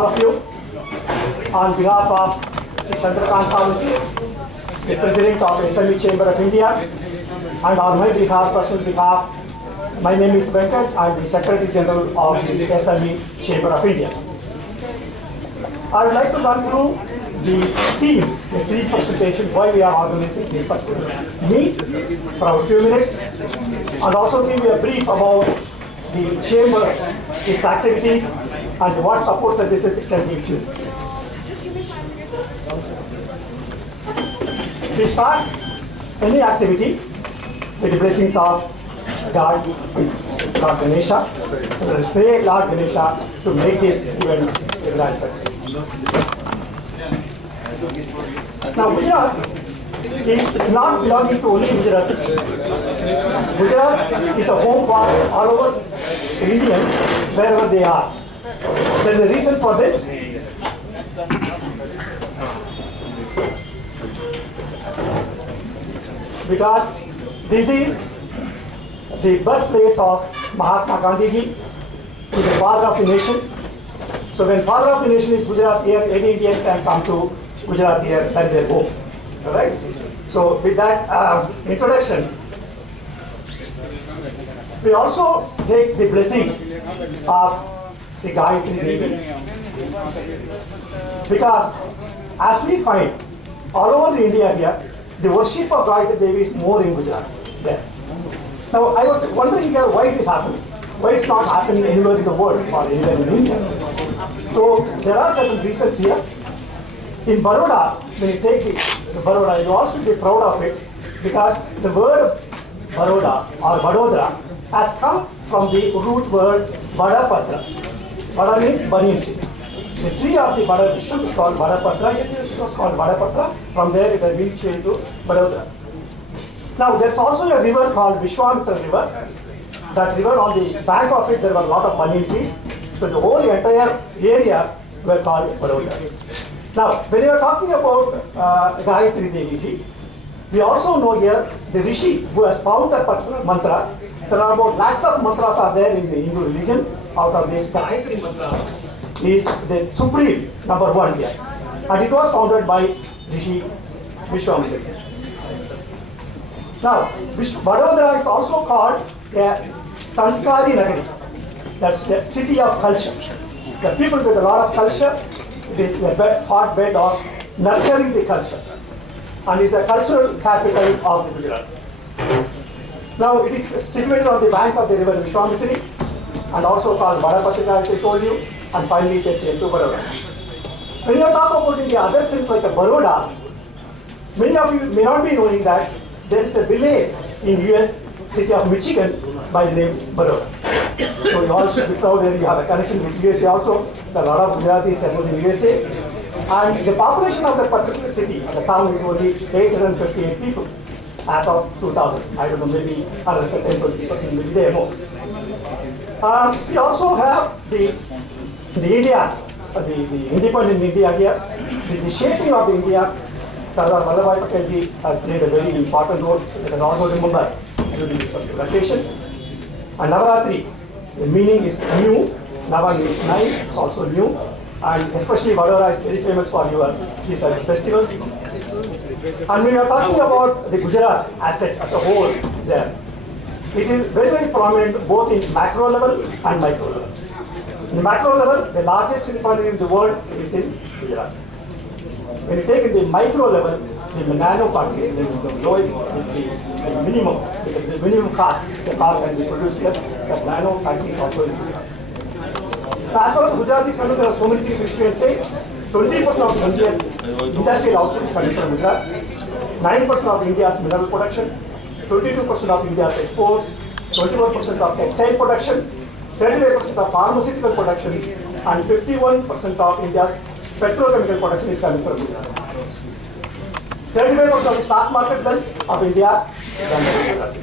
of you on behalf of Chandrakant Savanthi, the President of SME Chamber of India, and on my behalf, personal behalf, my name is Venkat. I am the Secretary General of the SME Chamber of India. I would like to run through the theme, the theme presentation, why we are organizing this particular meet for a few minutes, and also give you a brief about the Chamber, its activities, and what support services it can give to. We start any activity with the blessings of God, Lord Ganesha. So let us pray Lord Ganesha to make this event a grand success. Now Gujarat is not belonging to only Gujarat. Gujarat is a home for all over Indians wherever they are. There is a reason for this. Because this is the birthplace of Mahatma Gandhi ji, who is the father of the nation. So when father of the nation is Gujarat here, any Indian can come to Gujarat here, that is their home. All right? So with that introduction, we also take the blessing of the Gayatri Devi. Because as we find all over the India here, the worship of Gayatri Devi is more in Gujarat there. Now I was wondering here why it is happening. Why it's not happening anywhere in the world or anywhere in India. So there are certain reasons here. In Baroda, when you take the Baroda, you also be proud of it because the word Baroda or Vadodara has come from the root word Vadapatra. Vada means banyan tree. The tree of the Vada Vishnu is called Vadapatra. It was called Vadapatra. From there it has been changed to Vadodara. Now there's also a river called Vishwamitra River. That river, on the bank of it there were a lot of banyan trees. So the whole entire area were called Vadodara. Now when you are talking about Gayatri Devi ji, we also know here the Rishi who has found that particular mantra. There are about lakhs of mantras are there in the Hindu religion. Out of this, Gayatri mantra is the supreme number one here. And it was founded by Rishi Vishwamitra. Now, Vadodara is also called a Sanskari Nagari. That's the city of culture. The people with a lot of culture, it is the hotbed of nurturing the culture. And is a cultural capital of the Gujarat. Now, it is situated on the banks of the river Vishwamitri and also called Vadapatrika, as I told you, and finally it is came to Baroda. When you talk about in the other sense like a Baroda, many of you may not be knowing that there is a village in US city of Michigan by the name Baroda. So you all should be proud that you have a connection with USA also. There are a lot of Gujaratis settled in USA. And the population of that particular city, the town is only 858 people as of 2000. I don't know, maybe another 10-20%, maybe they are more. We also have the India, the independent India here. The shaping of the India, Sardar Vallabhbhai Patel ji played a very important role. You can also remember during this particular occasion. And Navaratri, the meaning is new. Nava means nine, it's also new. And especially Vadodara is very famous for these type of festivals. And when we are talking about the Gujarat asset as a whole there, it is very, very prominent both in macro level and micro level. In the macro level, the largest refinery in the world is in Gujarat. When you take it the micro level, the nano factory, the lowest, the minimum cost, the car can be produced here, the nano factory is also in Gujarat. As far as Gujarat is concerned, there are so many things which we can say. 20% of India's industrial output is coming from Gujarat, 9% of India's mineral production, 22% of India's exports, 21% of textile production, 35% of pharmaceutical production, and 51% of India's petrochemical production is coming from Gujarat. 35% of the stock market wealth of India is from Gujarat.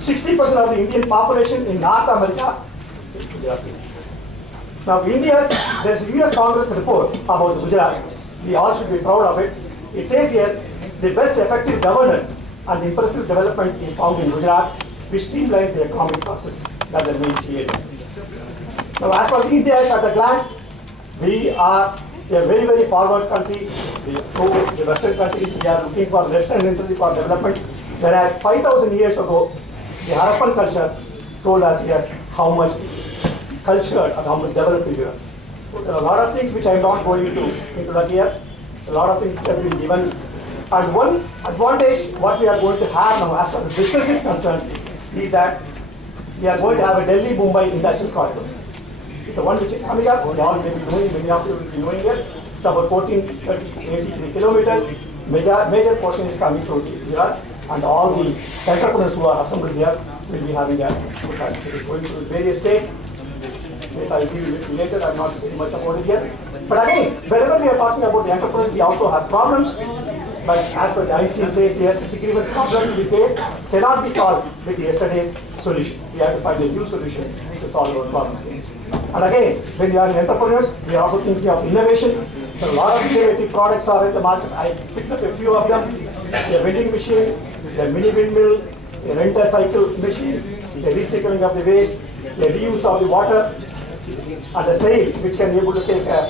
60% of the Indian population in North America is Gujarati. Now, there's a US Congress report about Gujarat. We all should be proud of it. It says here, the best effective governance and impressive development is found in Gujarat, which streamlined the economic process. That's the main theory. Now, as for India at a glance, We are a very, very forward country. So the Western countries, we are looking for Western industry for development. Whereas 5,000 years ago, the Harappan culture told us here how much cultured and how much developed we were. So there are a lot of things which I am not going into that here. A lot of things has been given. And one advantage what we are going to have now as far as business is concerned is that we are going to have a Delhi-Mumbai industrial corridor. The one which is coming up, we all may be knowing, many of you will be knowing it. It's about 83 kilometers. Major portion is coming through here, and all the entrepreneurs who are assembled here will be having a good time. It is going through various states. This I will give you later. I'm not very much about it here. But again, wherever we are talking about the entrepreneurs, we also have problems. But as per the Einstein says here, the significant problems we face cannot be solved with yesterday's solution. We have to find a new solution to solve our problems. And again, when we are entrepreneurs, we are also thinking of innovation. There are a lot of innovative products are in the market. I picked up a few of them. A vending machine, a mini windmill, a renter cycle machine, a recycling of the waste, a reuse of the water, and a sail which can be able to take a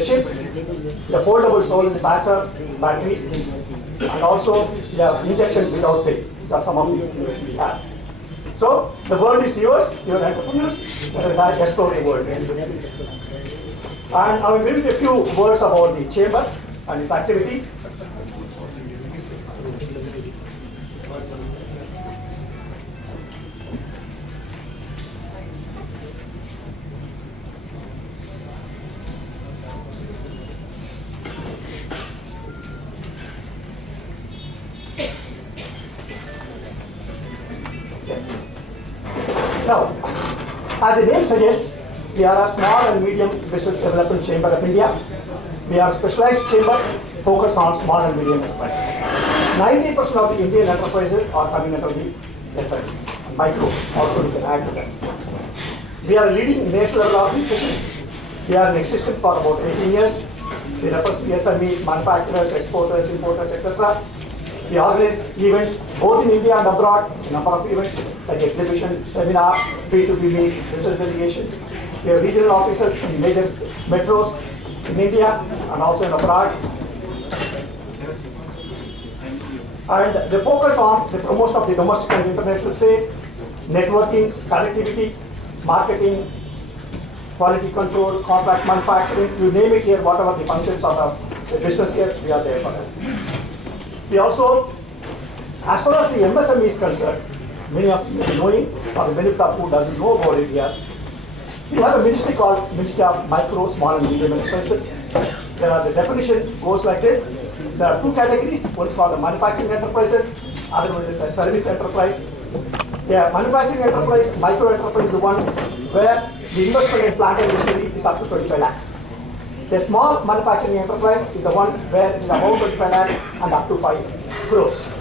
ship, the foldable solar in the batteries, and also the injection without pay. These are some of the innovations we have. So the world is yours, your entrepreneurs. Let us explore the world. And I will give you a few words about the chamber and its activities. Now, as the name suggests, we are a small and medium business development chamber of India. We are a specialized chamber focused on small and medium enterprises. 90% of the Indian enterprises are coming under the SME, micro, also we can add to that. We are a leading national level organization. We are in existence for about 18 years. We represent SMEs, manufacturers, exporters, importers, etc. We organize events both in India and abroad, a number of events like exhibition, seminars, B2B meet, research delegations. We have regional offices in major metros in India and also in abroad. And the focus on the promotion of the domestic and international trade, networking, connectivity, marketing, quality control, contract manufacturing, you name it here, whatever the functions of the business here, we are there for that. We also, as far as the MSME is concerned, many of you may be knowing, for the benefit of who doesn't know about it here, we have a ministry called Ministry of Micro, Small and Medium Enterprises. The definition goes like this. There are two categories. One is called the manufacturing enterprises, other one is a service enterprise. Yeah, manufacturing enterprise, micro enterprise is the one where the investment in plant and machinery is up to 25 lakhs. The small manufacturing enterprise is the ones where it is above 25 lakhs and up to 5 crores.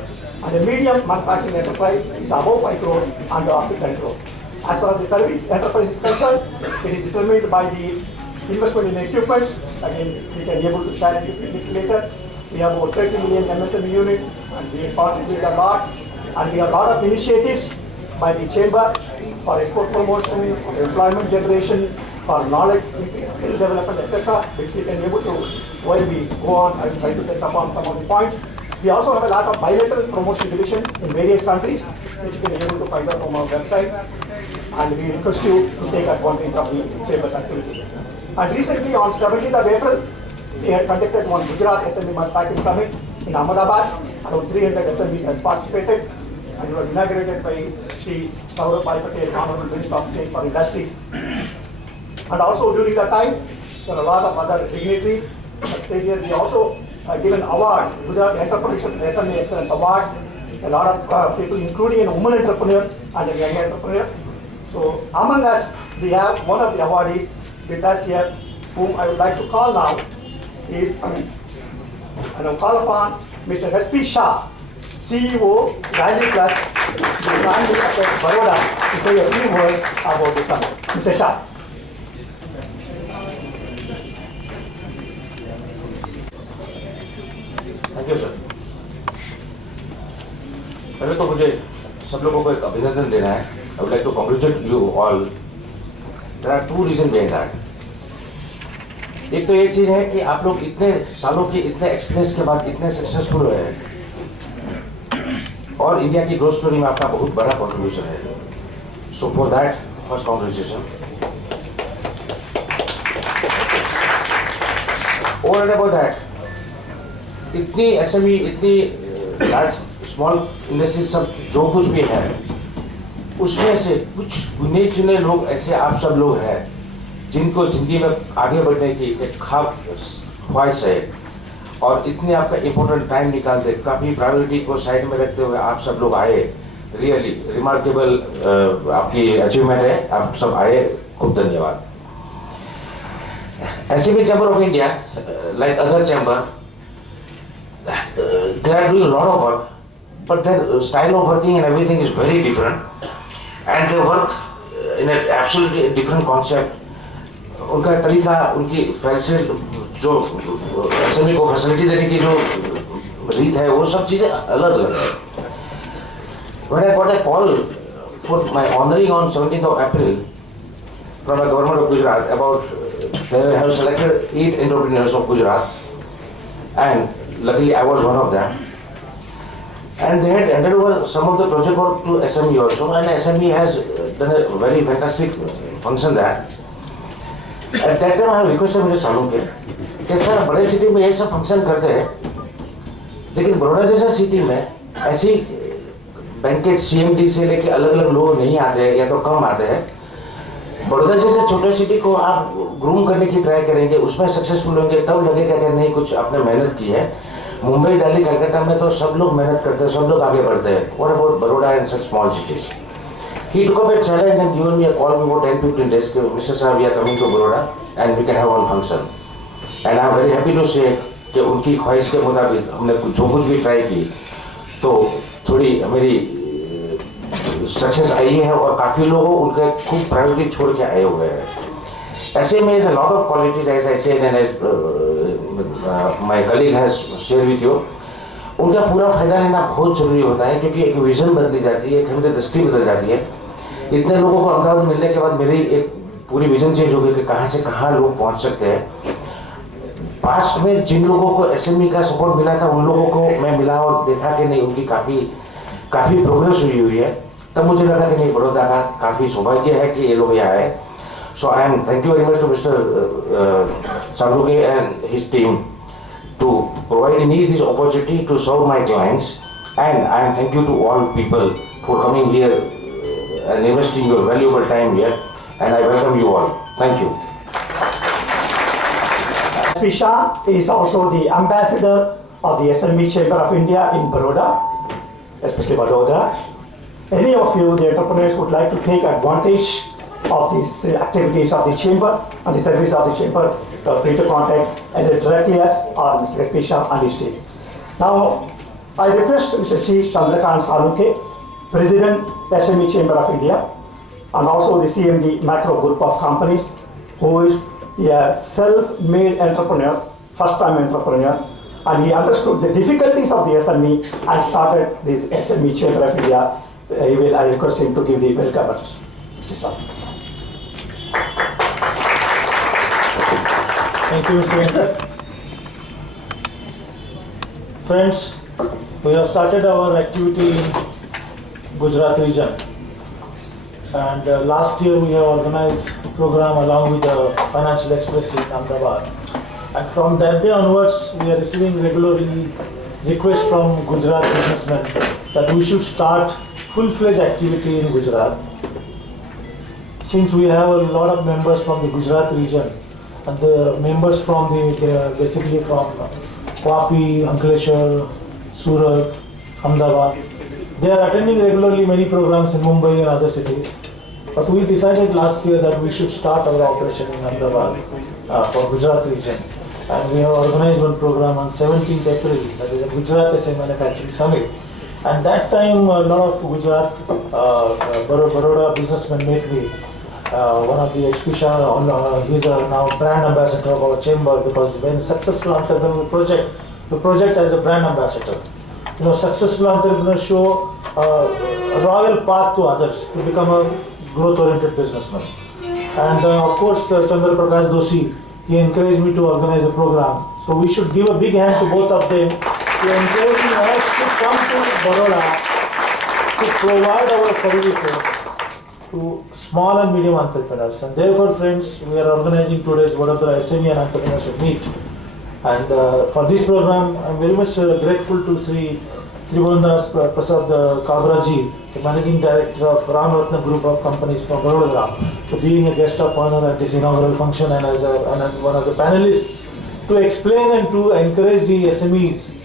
And the medium manufacturing enterprise is above 5 crore and up to 10 crore. As far as the service enterprise is concerned, it is determined by the investment in equipment. Again, we can be able to share it with you later. We have about 30 million MSME units and we contribute a lot. And we have a lot of initiatives by the chamber for export promotion, for employment generation, for knowledge, skill development, etc. which we can be able to, while we go on and try to touch upon some of the points. We also have a lot of bilateral promotion divisions in various countries, which you can be able to find out from our website. And we request you to take advantage of the chamber's activities. And recently, on 17th of April, we had conducted one Gujarat SME Manufacturing Summit in Ahmedabad. Around 300 SMEs has participated, and it was inaugurated by Shri Saurabh Patel, Honorable Minister of State for Industry. And also during that time, there are a lot of other dignitaries. We also given award, Gujarat Entrepreneurship SME Excellence Award. A lot of people, including a woman entrepreneur and a young entrepreneur. So among us, we have one of the awardees with us here, whom I would like to call now, is, and I'll call upon Mr. S.P. Shah, CEO, Value Plus, the Prime Minister of Baroda, to say a few words about the summit. Mr. Shah. Thank you sir. पहले तो मुझे सब लोगों को एक अभिनंदन देना है। I would like to congratulate you all. There are two reason behind that. एक तो ये चीज़ है कि आप लोग इतने सालों के इतने एक्सपीरियंस के बाद इतने सक्सेसफुल हुए हैं और इंडिया की ग्रोथ स्टोरी में आपका बहुत बड़ा कंट्रीब्यूशन है. So for that first congratulation. और अबाउट दैट इतनी SME इतनी लार्ज स्मॉल इंडस्ट्री सब जो कुछ भी है उसमें से कुछ गिने चुने लोग ऐसे आप सब लोग हैं जिनको जिंदगी में आगे बढ़ने की एक ख्वाहिश है और इतने आपका इम्पोर्टेंट टाइम निकालते काफ़ी प्रायोरिटी को साइड में रखते हुए आप सब लोग आए. रियली रिमार्केबल आपकी अचीवमेंट है. आप सब आए, खूब धन्यवाद. SME Chamber of India, like other chamber, they are doing a lot of work, but their style of working and everything is very different, and they work in an absolutely different concept. उनका तरीका, उनकी जो SME को facility देने की जो रीत है वो सब चीज़ें अलग अलग है. When I got a call for my honoring on 17th of April from the government of Gujarat about they have selected 8 entrepreneurs of Gujarat, and luckily I was one of them. And they had handed over some of the project work to SME also, and SME has done a very fantastic function there. At that time I have requested मेरे सालों के कि sir बड़े city में ये सब function करते हैं, लेकिन बड़ौदा जैसा सिटी में ऐसी बैंक के CMD से लेके अलग अलग लोग नहीं आते हैं या तो कम आते हैं. बड़ौदा जैसे छोटे सिटी को आप ग्रूम करने की ट्राई करेंगे, उसमें सक्सेसफुल होंगे, तब लगेगा कि नहीं कुछ आपने मेहनत की है. मुंबई, दिल्ली, कलकत्ता में तो सब लोग मेहनत करते हैं, सब लोग आगे बढ़ते हैं. What about Baroda and such small cities? He took up a challenge and given me a call before 10-15 days. Mr. Sir, we are coming to Baroda and we can have one function. And I am very happy to say कि उनकी ख्वाहिश के मुताबिक हमने जो कुछ भी try की तो थोड़ी मेरी सक्सेस आई है और काफ़ी लोगों उनके खूब प्रायोरिटी छोड़ के आए हुए हैं. ऐसे में a lot of qualities as I said and as my colleague has shared with you. उनका पूरा फायदा लेना बहुत जरूरी होता है क्योंकि एक विजन बदली जाती है, एक हमारी दृष्टि बदल जाती है. इतने लोगों को अंदाज मिलने के बाद मेरी एक पूरी विजन चेंज हो गई कि कहाँ से कहाँ लोग पहुँच सकते हैं. पास्ट में जिन लोगों को SME का सपोर्ट मिला था उन लोगों को मैं मिला और देखा कि नहीं उनकी काफ़ी प्रोग्रेस हुई है. तब मुझे लगा कि नहीं बड़ौदा का काफ़ी सौभाग्य है कि ये लोग यहाँ आए. So I am thank you very much to mister Saluke and his team to provide me this opportunity to serve my clients, and I am thank you to all people for coming here and investing your valuable time here, and I welcome you all. Thank you. Pisha is also the ambassador of the SME Chamber of India in Baroda, especially Vadodara. Any of you, the entrepreneurs, would like to take advantage of these activities of the chamber and the service of the chamber, free to contact either directly us or Mr. Pisha and his team. Now, I request Mr. C. Chandrakant Saluke, President, SME Chamber of India, and also the CMD macro group of companies, who is a self-made entrepreneur, first-time entrepreneur, and he understood the difficulties of the SME and started this SME Chamber of India. I request him to give the welcome address. Thank you, Mr. Venkat. Friends, we have started our activity in Gujarat region, and last year we have organized a program along with the Financial Express in Ahmedabad. And from that day onwards, we are receiving regularly requests from Gujarat businessmen that we should start full-fledged activity in Gujarat. Since we have a lot of members from the Gujarat region, and the members from basically from Vapi, Ankleshwar, Surat, Ahmedabad, they are attending regularly many programs in Mumbai and other cities. But we decided last year that we should start our operation in Ahmedabad for Gujarat region. And we have organized one program on 17th April, that is a Gujarat SME Manufacturing Summit. And that time a lot of Gujarat, Baroda businessmen met me. One of the Pisha, he is now brand ambassador of our chamber, because when successful entrepreneur project as a brand ambassador. You know, successful entrepreneurs show a royal path to others to become a growth-oriented businessman. And of course, Chandra Prakash Doshi, he encouraged me to organize a program. So we should give a big hand to both of them to encouraging us to come to Baroda to provide our services to small and medium entrepreneurs. And therefore, friends, we are organizing today's Vadodara SME and Entrepreneurship Meet. And for this program, I am very much grateful to Sri Tribhuvandas Prasad Kabraji, the Managing Director of Ramratna Group of Companies from Vadodara, for being a guest of honor at this inaugural function and as one of the panelists to explain and to encourage the SMEs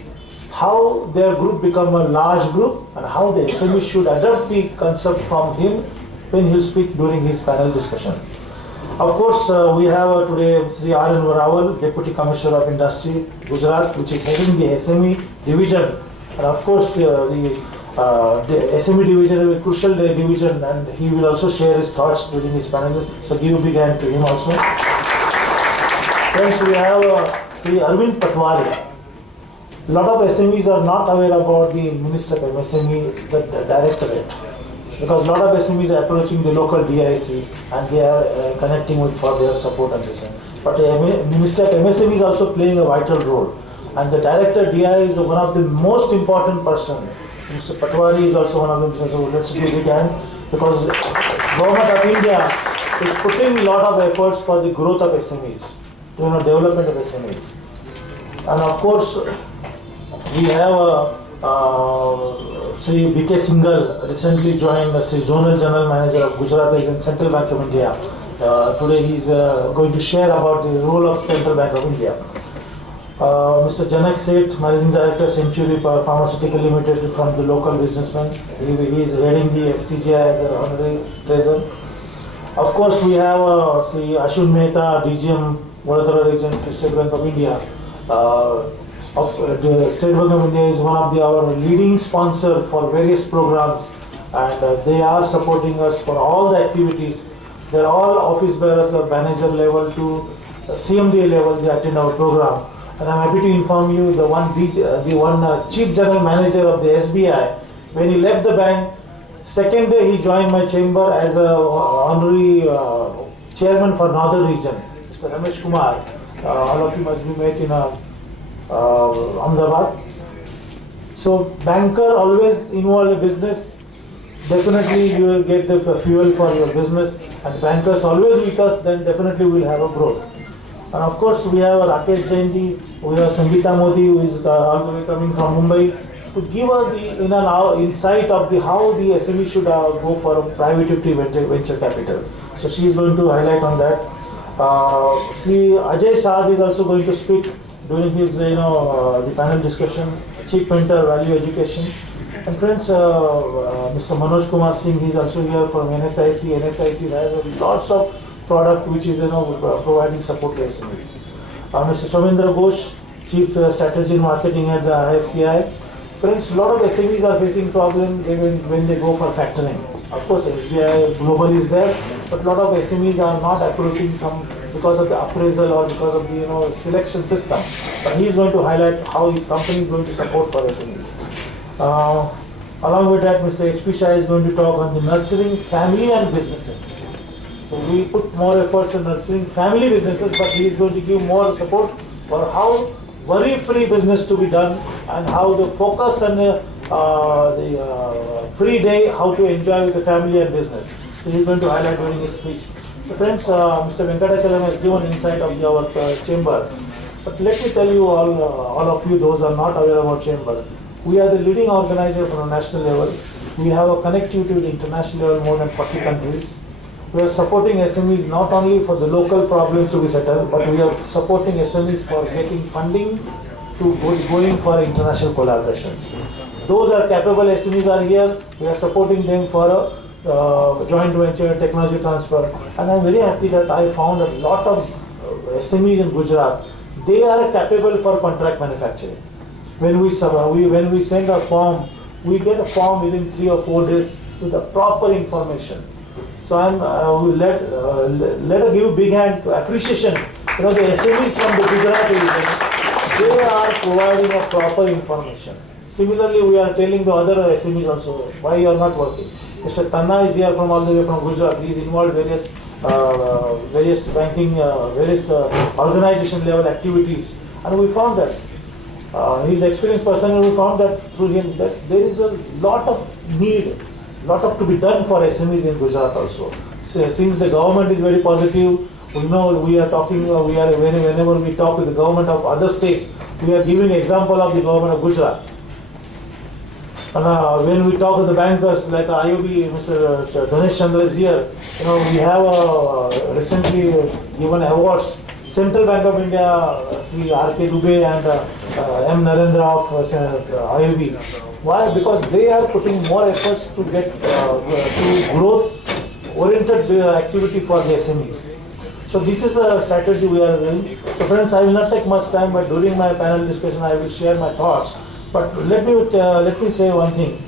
how their group become a large group and how the SME should adopt the concept from him when he will speak during his panel discussion. Of course, we have today Sri R. N. Rawal, Deputy Commissioner of Industry, Gujarat, which is heading the SME division. And of course, the SME division is a crucial division, and he will also share his thoughts during his panel. So give a big hand to him also. Friends, we have Sri Arvind Patwari. A lot of SMEs are not aware about the Minister of MSME, the directorate, because a lot of SMEs are approaching the local DIC and they are connecting with for their support and this. But the Minister of MSME is also playing a vital role, and the director DI is one of the most important person. Mr. Patwari is also one of them. So let's give a big hand, because Government of India is putting a lot of efforts for the growth of SMEs, development of SMEs, and of course. We have Sri B.K. Singhal, recently joined as Zonal General Manager of Gujarat Region, Central Bank of India. Today he is going to share about the role of Central Bank of India. Mr. Janak Seth, Managing Director, Century Pharmaceutical Limited, from the local businessman. He is heading the FCGI as an honorary treasurer. Of course, we have Sri Ashwin Mehta, DGM, Vadodara Region, State Bank of India. The State Bank of India is one of our leading sponsor for various programs, and they are supporting us for all the activities. They are all office bearers at manager level to CMD level. They attend our program, and I am happy to inform you the one Chief General Manager of the SBI, when he left the bank, second day he joined my chamber as a honorary chairman for Northern Region, Mr. Ramesh Kumar. All of you must be met in Ahmedabad. So banker always involved in business. Definitely you will get the fuel for your business, and bankers always with us, then definitely we will have a growth. And of course we have Rakesh Jain, we have Sangeeta Modi, who is all the way coming from Mumbai, to give us the insight of how the SME should go for a private equity venture capital. So she is going to highlight on that. Sri Ajay Shah is also going to speak during his the panel discussion, Chief Mentor Value Education. And friends, Mr. Manoj Kumar Singh, he is also here from NSIC. NSIC has lots of product which is providing support to SMEs. Mr. Somendra Ghosh, Chief Strategy and Marketing at the IFCI. Friends, a lot of SMEs are facing problems when they go for factoring. Of course, SBI Global is there, but a lot of SMEs are not approaching some because of the appraisal or because of the selection system. But he is going to highlight how his company is going to support for SMEs. Along with that, Mr. H.P. Shah is going to talk on the nurturing family and businesses. So we put more efforts in nurturing family businesses, but he is going to give more support for how worry-free business to be done and how the focus on the free day, how to enjoy with the family and business. So he is going to highlight during his speech. So friends, Mr. Venkatachalam has given insight of our chamber. But let me tell you all of you, those are not aware about chamber. We are the leading organizer from a national level. We have a connectivity with international level, more than 40 countries. We are supporting SMEs not only for the local problems to be settled, but we are supporting SMEs for getting funding to going for international collaborations. Those are capable SMEs are here. We are supporting them for a joint venture, technology transfer. And I am very happy that I found a lot of SMEs in Gujarat. They are capable for contract manufacturing. When we send a form, we get a form within 3 or 4 days with the proper information. So let us give a big hand to appreciation. The SMEs from the Gujarat region, they are providing a proper information. Similarly, we are telling the other SMEs also why you are not working. Mr. Tanna is here from all the way from Gujarat. He is involved in various various banking, various organization level activities, and we found that he's experienced person, and we found that through him that there is a lot of need, lot of to be done for SMEs in Gujarat also. So, since the government is very positive, we know we are talking, whenever we talk with the government of other states, we are giving example of the government of Gujarat. And when we talk to the bankers like IOB, Mr. Dhanesh Chandra is here, we have recently given awards. Central Bank of India, Sri R.K. Dubey and M. Narendra of IOB. Why? Because they are putting more efforts to get to growth-oriented activity for the SMEs. So this is a strategy we are doing. So friends, I will not take much time, but during my panel discussion, I will share my thoughts. But let me say one thing.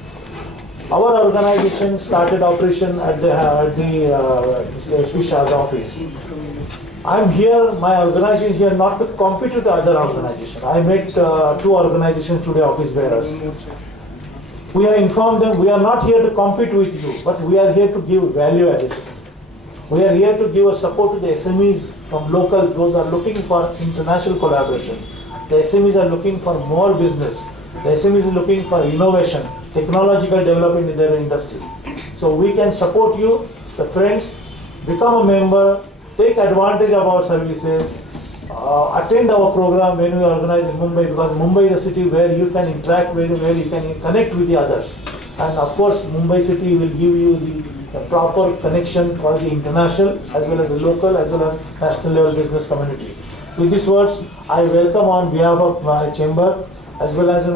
Our organization started operation at the Mr. S.P. Shah's office. I'm here, my organization is here not to compete with the other organization. I met two organizations today, office bearers. We have informed them we are not here to compete with you, but we are here to give value addition. We are here to give a support to the SMEs from local, those are looking for international collaboration. The SMEs are looking for more business. The SMEs are looking for innovation, technological development in their industry. So we can support you, the friends, become a member, take advantage of our services, attend our program when we organize in Mumbai, because Mumbai is a city where you can interact, where you can connect with the others. And of course, Mumbai city will give you the proper connection for the international as well as the local as well as national level business community. With these words, I welcome on behalf of my chamber, as well as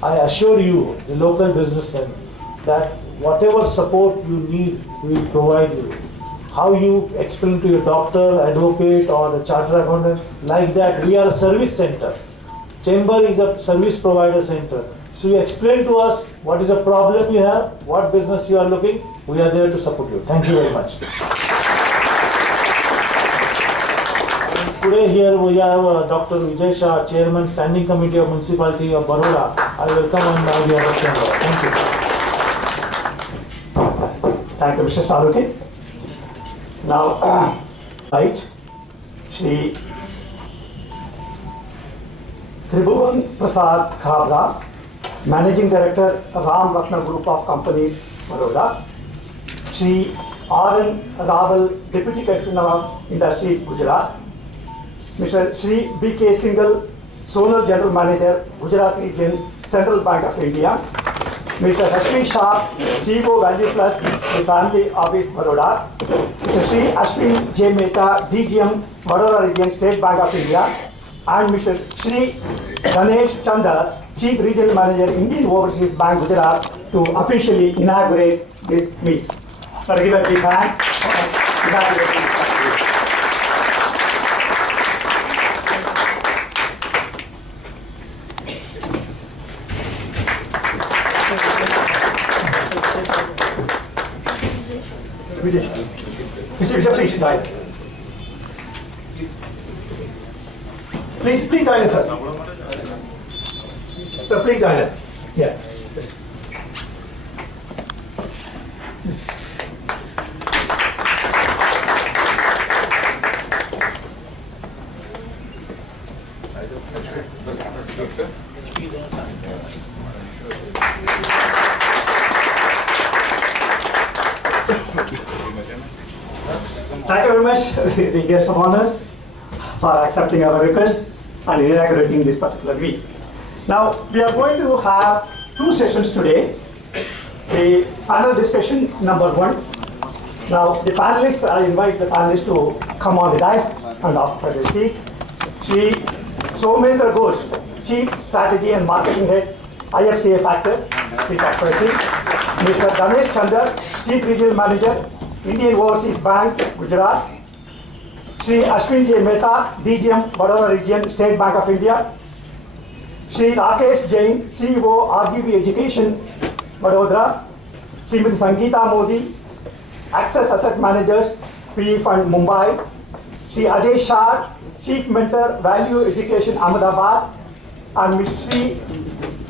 I assure you, the local businessmen, that whatever support you need, we will provide you. How you explain to your doctor, advocate or a chartered accountant, like that, we are a service center. Chamber is a service provider center. So you explain to us what is the problem you have, what business you are looking, we are there to support you. Thank you very much. Today here we have Dr. Vijay Shah, Chairman, Standing Committee of Municipality of Baroda. I welcome on behalf of Chamber. Thank you. Thank you, Mr. Saluki. Now, right, Shri Tribhuvan Prasad Khabra, Managing Director, Ram Ratna Group of Companies, Baroda. Shri R.N. Raval, Deputy Commissioner of Industry, Gujarat. Mr. Shri B.K. Singhal, Zonal General Manager, Gujarat Region, Central Bank of India. Mr. H.P. Shah, CEO Value Plus, the Family Office, Baroda. Mr. Shri Ashwin J. Mehta, DGM, Baroda Region, State Bank of India. And Mr. Shri Dhanesh Chandra, Chief Regional Manager, Indian Overseas Bank, Gujarat, to officially inaugurate this meet. Now give a big hand for inaugurating this meet. Mr. Please join us. Please join us, sir. Sir, please join us. Yeah. Thank you very much, the guest of honors, for accepting our request and inaugurating this particular week. Now, we are going to have two sessions today. The panel discussion number one. Now, the panelists, I invite the panelists to come on the dais and occupy their seats. Shri Somendra Ghosh, Chief Strategy and Marketing Head, IFCA Factors, please occupy a seat. Mr. Dhanesh Chandra, Chief Regional Manager, Indian Overseas Bank, Gujarat. Shri Ashwin J. Mehta, DGM, Baroda Region, State Bank of India. Shri Rakesh Jain, CEO, RGB Education, Vadodara. Srimati Sangeeta Modi, Access Asset Managers, PE Fund, Mumbai. Shri Ajay Shah, Chief Mentor, Value Education, Ahmedabad. And Mr. Shri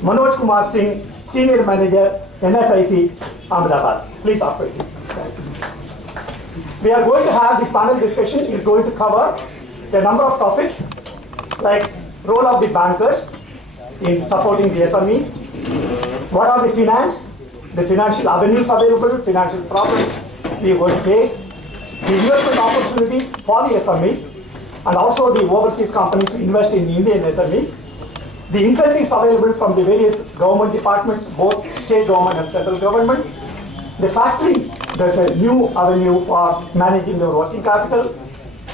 Manoj Kumar Singh, Senior Manager, NSIC, Ahmedabad. Please operate. We are going to have this panel discussion is going to cover a number of topics like role of the bankers in supporting the SMEs, what are the financial avenues available, financial problems we will face, the investment opportunities for the SMEs, and also the overseas companies to invest in Indian SMEs, the incentives available from the various government departments, both state government and central government, the factoring, there's a new avenue for managing the working capital,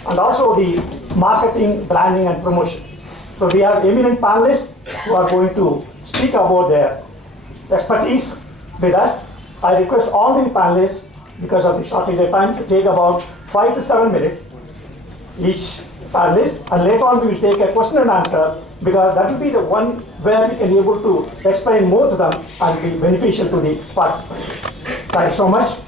and also the marketing, branding, and promotion. So we have eminent panelists who are going to speak about their expertise with us. I request all the panelists, because of the shortage of time, to take about 5 to 7 minutes each panelist, and later on we will take a question and answer, because that will be the one where we can be able to explain more to them and be beneficial to the participants. Thank you so much.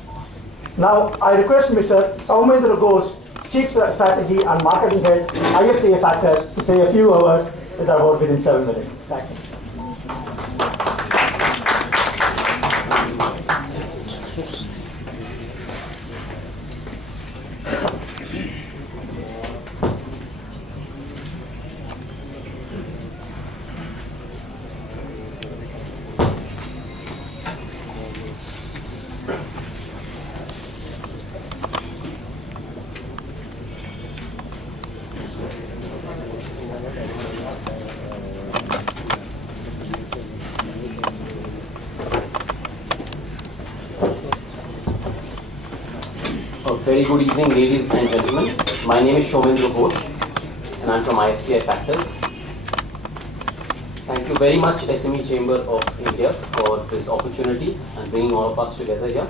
Now I request Mr. Soumendra Ghosh, Chief Strategy and Marketing Head, IFCA Factor, to say a few words about within 7 minutes. Thank you. Very good evening, ladies and gentlemen. My name is Soumendra Ghosh, and I'm from IFCA Factors. Thank you very much, SME Chamber of India, for this opportunity and bringing all of us together here.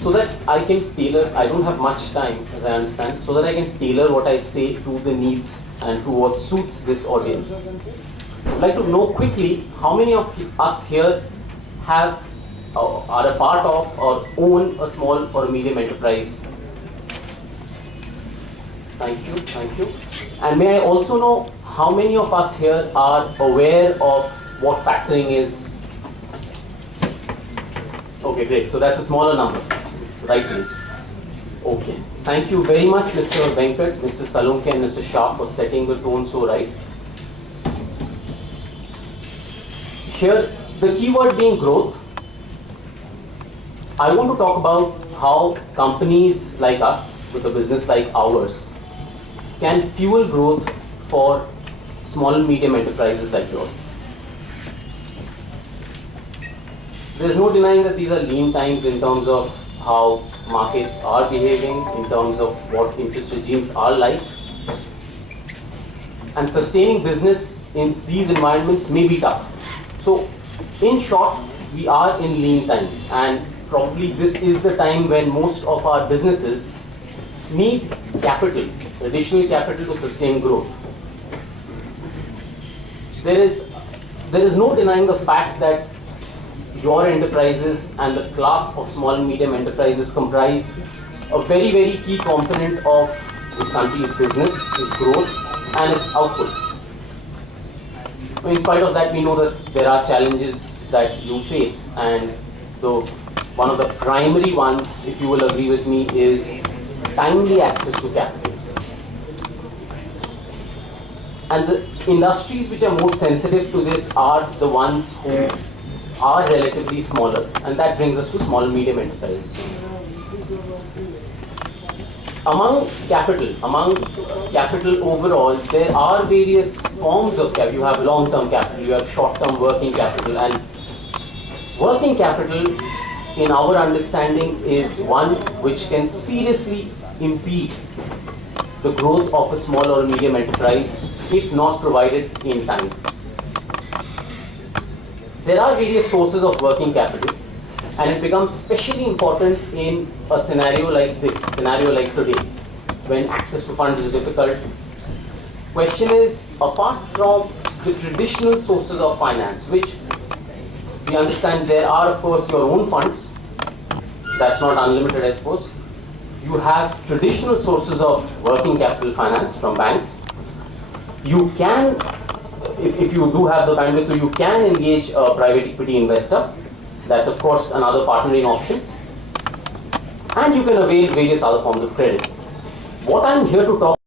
So that I can tailor, I don't have much time, as I understand, so that I can tailor what I say to the needs and to what suits this audience. I'd like to know quickly how many of us here have are a part of or own a small or a medium enterprise. Thank you, thank you. And may I also know how many of us here are aware of what factoring is? Okay, great. So that's a smaller number. Right place. Okay. Thank you very much, Mr. Venkat, Mr. Salunke, and Mr. Shah, for setting the tone so right. Here, the keyword being growth. I want to talk about how companies like us, with a business like ours, can fuel growth for small and medium enterprises like yours. There's no denying that these are lean times in terms of how markets are behaving, in terms of what interest regimes are like. And sustaining business in these environments may be tough. So, in short, we are in lean times, and probably this is the time when most of our businesses need capital, additional capital to sustain growth. There is no denying the fact that your enterprises and the class of small and medium enterprises comprise a very, very key component of this country's business, its growth, and its output. In spite of that, we know that there are challenges that you face, and one of the primary ones, if you will agree with me, is timely access to capital. And the industries which are most sensitive to this are the ones who are relatively smaller, and that brings us to small and medium enterprises. Among capital overall, there are various forms of capital. You have long-term capital, you have short-term working capital, and working capital, in our understanding, is one which can seriously impede the growth of a small or medium enterprise if not provided in time. There are various sources of working capital, and it becomes especially important in a scenario like this, scenario like today, when access to funds is difficult. Question is, apart from the traditional sources of finance, which we understand there are, of course, your own funds, that's not unlimited, I suppose. You have traditional sources of working capital finance from banks. You can, if you do have the bandwidth, you can engage a private equity investor. That's, of course, another partnering option. and you can avail various other forms of credit. What I'm here to talk